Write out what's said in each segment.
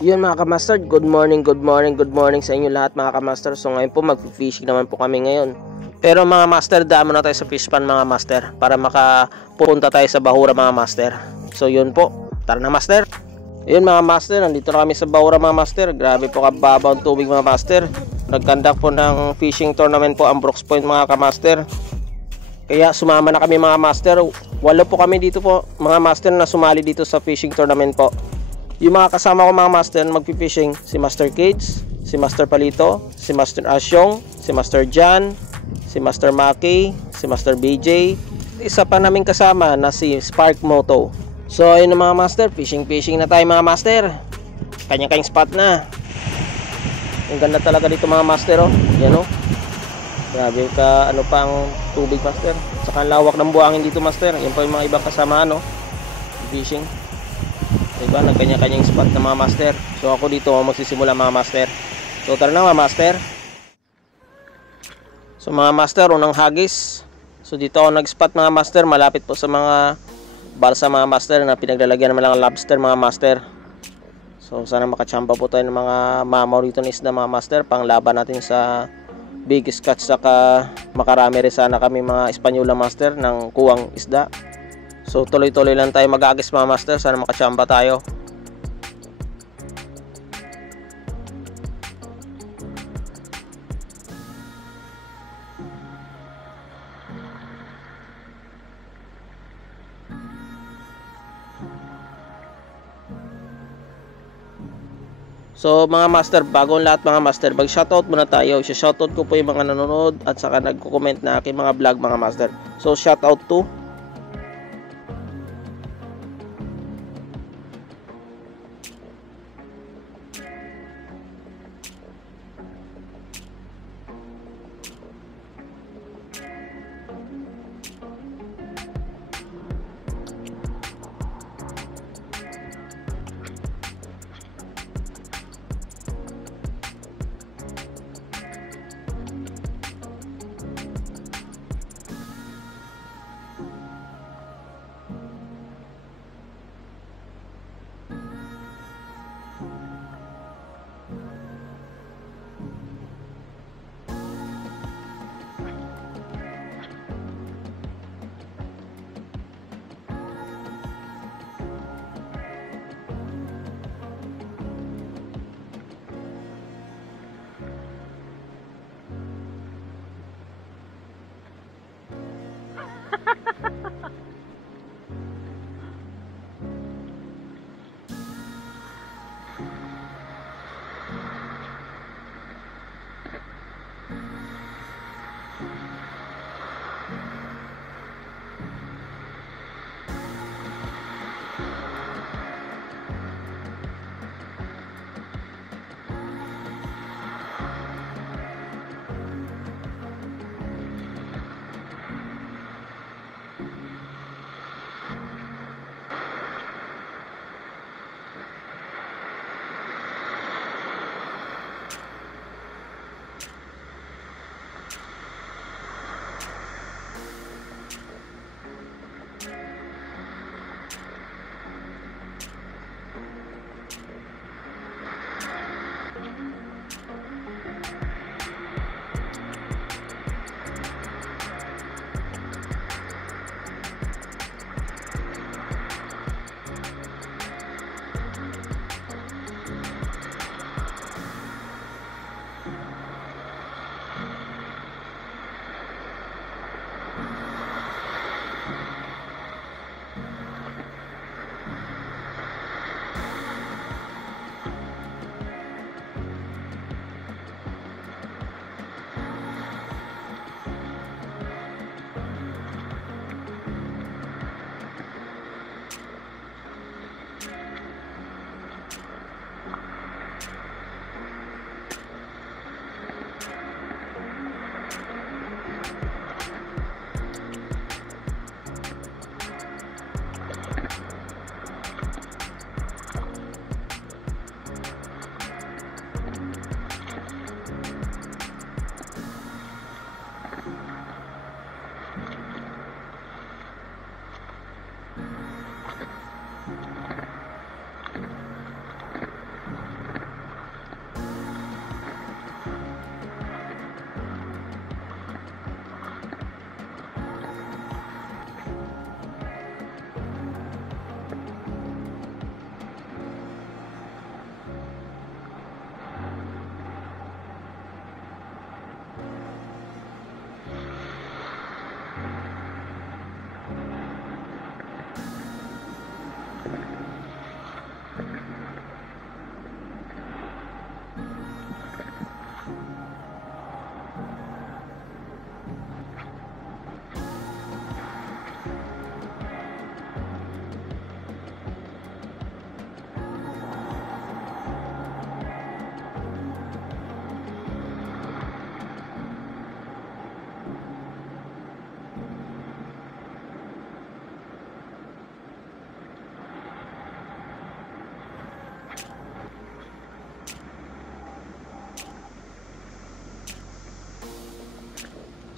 Yun mga kamaster, good morning sa inyo lahat mga kamaster. So ngayon po mag-fishing naman po kami ngayon. Pero mga master, damo na tayo sa fish pan mga master para makapunta tayo sa Bahura mga master. So yun po, tara na master. Yun mga master, nandito na kami sa Bahura mga master. Grabe po kababaw ang tubig mga master. Nag-conduct po ng fishing tournament po ang Brooks Point mga kamaster. Kaya sumama na kami mga master. 8 po kami dito po mga master na sumali dito sa fishing tournament po. Yung mga kasama ko mga master magpi-fishing, si Master Cage, si Master Palito, si Master Asyong, si Master Jan, si Master Maki, si Master BJ. Isa pa naming kasama na si Spark Moto. So ayun na mga master, fishing na tayo mga master. Kanya-kanyang spot na. Ang ganda talaga dito mga master oh. Yan oh. Grabe ka ano pang tubig master. Saka lawak ng buhangin dito master. Yan pa yung mga ibang kasama no. Fishing. Diba, nagkanya-kanyang spot na mga master. So ako dito magsisimula mga master. So tara na mga master. So mga master, unang hagis. So dito ako nag-spot mga master, malapit po sa mga balsa mga master na pinaglalagyan naman lang lobster mga master. So sana makachamba po tayo ng mga mamaw rito na isda mga master, pang laban natin sa big catch. Saka makarami rin sana kami mga Espanyola master ng kuwang isda. So tuloy-tuloy lang tayo mag-agis mga master, sana makachamba tayo. So mga master, bago ang lahat mga master, mag-shoutout muna tayo. Shoutout ko po yung mga nanonood at saka nagko-comment na aking mga vlog mga master. So shoutout to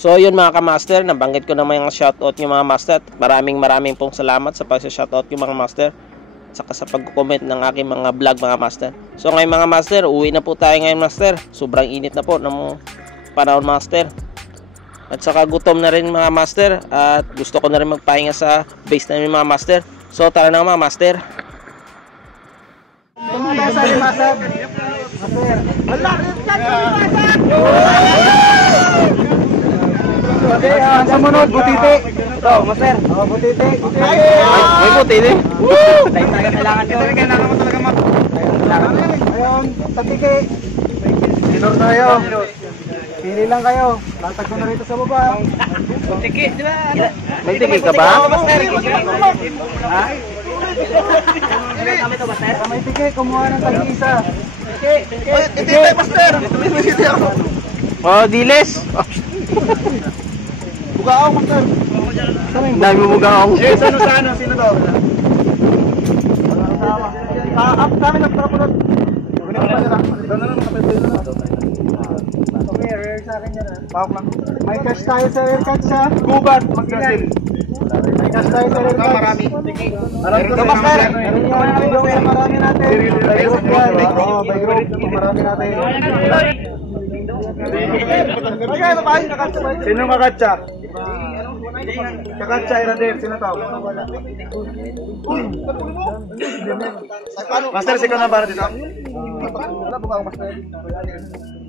So yun mga ka-master, nabanggit ko na mga shoutout yung mga master. Maraming pong salamat sa pag-shoutout yung mga master, saka sa pag-comment ng aking mga vlog mga master. So ngayon mga master, uwi na po tayo ngayon master. Sobrang init na po ng panahon master. At saka gutom na rin mga master, at gusto ko na rin magpahinga sa base namin mga master. So tara na mga master. Okay, sumunod, butiti. Ito, master. Oh, butiti. May butiti. Tayo talaga kailangan nyo. Kailangan mo talaga map. Ayun, tatiki. Minor tayo. Pili lang kayo. Latag ko na rito sa baba. Tiki, di ba? May tiki ka ba? Ha? May tiki, kumuha ng tagi-isa. Tiki, master. Oh, diles. Bugaong, master. Dami mo bugaong. Sino to? Up kami nagtrapunod. Okay, rare sa akin yan ha. Pawak lang. May cash tayo sa rare catch ha. Gubat, magdasil. May cash tayo sa rare catch. Marami. Alam ko master. Yung marami natin. By group yan. Oo, by group. Marami natin. Sino makatsa? Kakatsa, Iradir. Sino tao? Master, sikaw na para dito? Wala bugaong, master.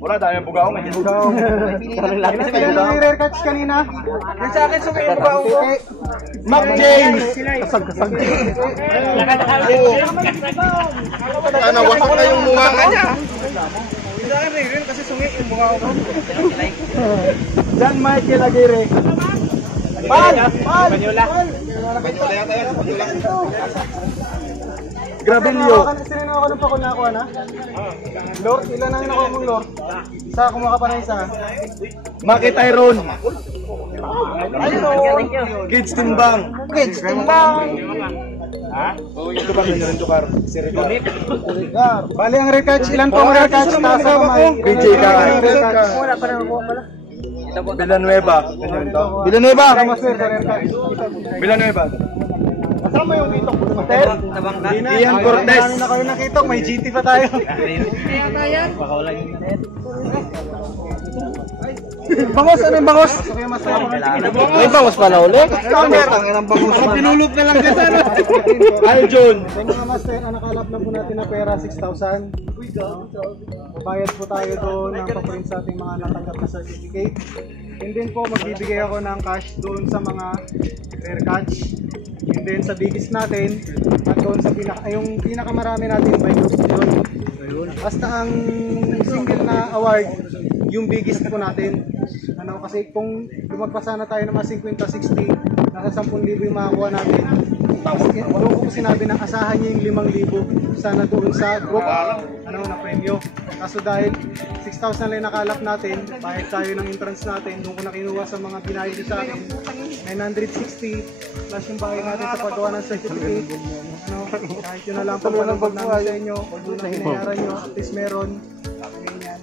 Wala, dahil yung bugaong. May bugaong. Ilan lang yung rare catch kanina? Yung sa akin, sumay yung bugaong ko. Mac James! Kasag-kasag. Ano, wasak na yung mukha ka niya. Sa akin, rare kasi sumay yung bugaong ko. John Michael Aguirre. Pal! Banyola yata yan. Grabilio. Sinino ako nung pakul na ako, na? Lord, ilan ang nakuha mong Lord? Isa, kumuha ka pa na isa. Maki Tyrone. Kids Timbang. Kids Timbang. Ha? Ito ba rin yung Tukar? Si Ricar. Bali ang recatch. Ilan po ang recatch? Taas sa kamay. BJ ka. Wala pa na nakuha pala. Villanueva. Villanueva. Villanueva. Kasama yung kitok mo sa hotel? Ian Cortez. Hindi na kayo nakitok, may GT pa tayo. Kaya tayo? Baka wala yung net. Bangos, ano yung bangos? May bangos pa na ulit. Pinulog na lang dyan sa ano. Aljon. Sa mga master, nakalap na po natin na pera 6,000. Bayad po tayo doon ng paprint sa ating mga natanggap na certificate. And then po, magbibigay ako ng cash doon sa mga rare catch. And then sa biggest natin, at doon sa yung pinakamarami natin by group yun. Basta ang single na award, yung biggest po natin. Ano, kasi kung lumagpasa na tayo ng mga 50-60, nasa 10,000 yung makakuha natin. Doon ko sinabi na asahan niya yung 5,000 sana doon sa group na premyo. Kaso dahil 6,000 lang nakalap natin, bayad tayo ng entrance natin, doon ko na kinuha sa mga binayad sa akin 960 plus yung bayad natin sa paggawa ng certificate. Ano, kahit yun na lang pagpapag namin sa inyo, although na binayaran nyo, at least meron. Ganyan.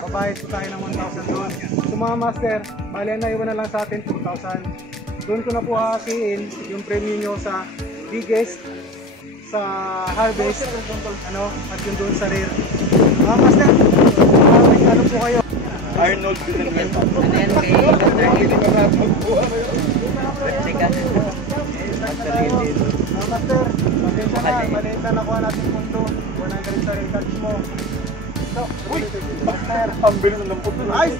Babayad po tayo ng 1,000 doon. So mga master, bali na iwan na lang sa atin 2,000. Doon ko na po hatiin yung premium nyo sa biggest, sa harvest, ano, at yung doon sa rare. Mga master, ano po kayo? Arnold Villanueva. Ano yan kay Mga master, pasensya na, maliit na nakuha natin mundo. 100 sa rare catch mo. So, uy! Master! Ang bilis ng puto. Ay!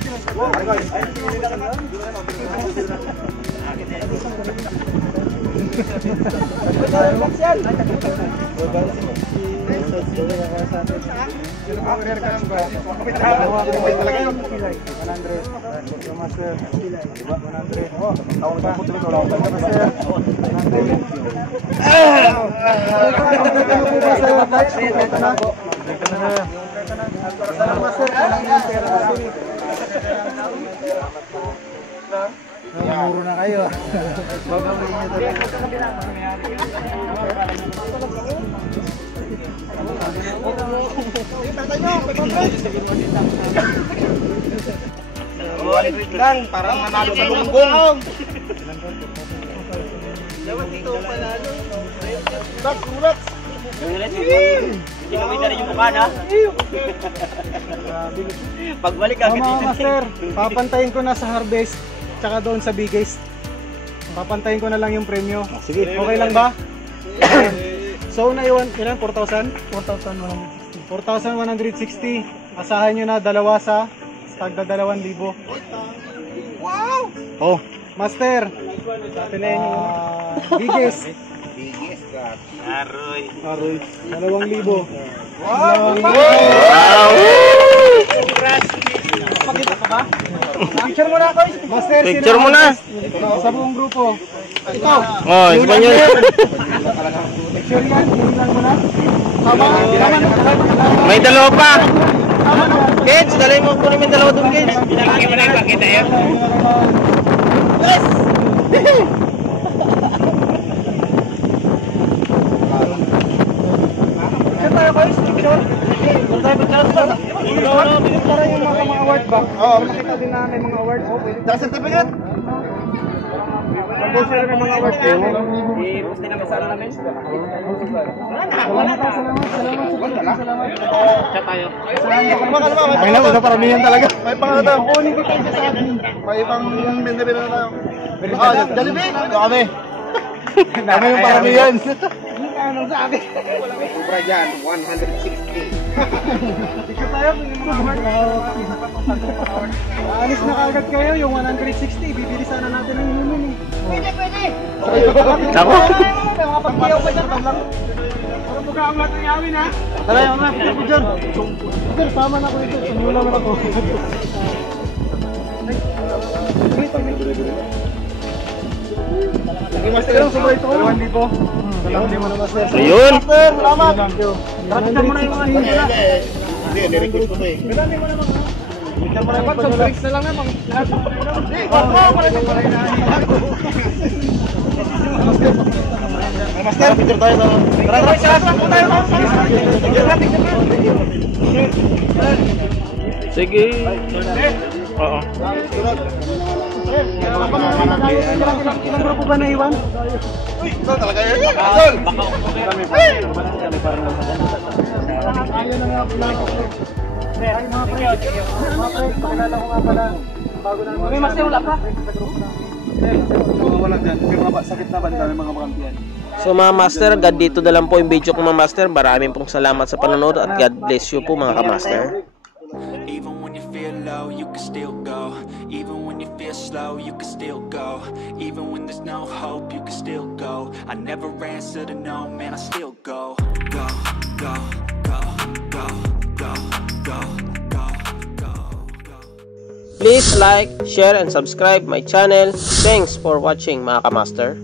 Muro na kayo. Gagawin niyo talaga. 100 lang, parang nanalo sa lunggong. Dapat dito panalo. Congrats! Ginawin na rin yung mukha na. Pagbalik Mga master, papantayin ko na sa harvest tsaka doon sa biggest. Papantayin ko na lang yung premyo. Sige. Okay lang ba? So naiwan, ilan? 4,000? 4,160. Asahan nyo na dalawa sa tagda 2,000. Wow! Oh, master. Tinayin nyo. Biggest. Aroy. Aroy. 2,000. Wow! Pakita ka ba? Picture mo na ako. Master, Picture mo na. Sa buong grupo. Ito. Oh, Espanyol. Picture yan. Hinilang mo na. Tama. May dalawa pa. Kids, dalhin mo kunin mo yung dalawa doon, kids. Pinakaki mo na ipakita yun. Yes! Picture tayo guys. Picture. Picture tayo. Para yung mga award ba? Oo. Makita din na may mga award. Sa certificate? Tapos sila ng mga award kayo. I-post din namin sa ano namin. Salamat. Chat tayo. Ay lang, una paramihan talaga. May pangalan. Kunin ko tayo sa akin. May pang bendere na tayo. Jollibee? Kami. Dami yung paramihan. Anong sabi? Sobra dyan, 160. Picture tayo. Alis na kagad kayo yung 160. Bibili sana natin ng inumin eh. Pwede. Ako? Mga pagkiyaw pa dyan. Parang mukha ang lahat ng yamin ha. Tara yung mga picture ko dyan. Sir, sama na ko dito. Sumula na ako. Sige, master. Sobra ito. 2,000. 2,000 na master. Ayun. Master, salamat. Traktan mo na yung mga nila. Hindi, nirequest ko to eh. Picture mo na yung pag drinks na lang na. Master, picture tayo sa... Sige. Oo. Ilang grupo ba naiwan? Ito talaga yun. Idol! Ayaw na nga pala ako. Ay mga pre, paalala ko nga pala. Bago na naman. Master, wala pa. Wala dyan. Sakit na ba kami mga makampiyan? So mga master, God dito na lang po yung video ko mga master. Maraming pong salamat sa panonood at God bless you po mga kamaster. Even when you feel low, you can still go. Even when you feel slow, you can still go. Even when there's no hope, you can still go. I never answer to no, man, I still go. Go, go, go, go, go, go, go, go, go. Please like, share, and subscribe my channel. Thanks for watching mga kamaster.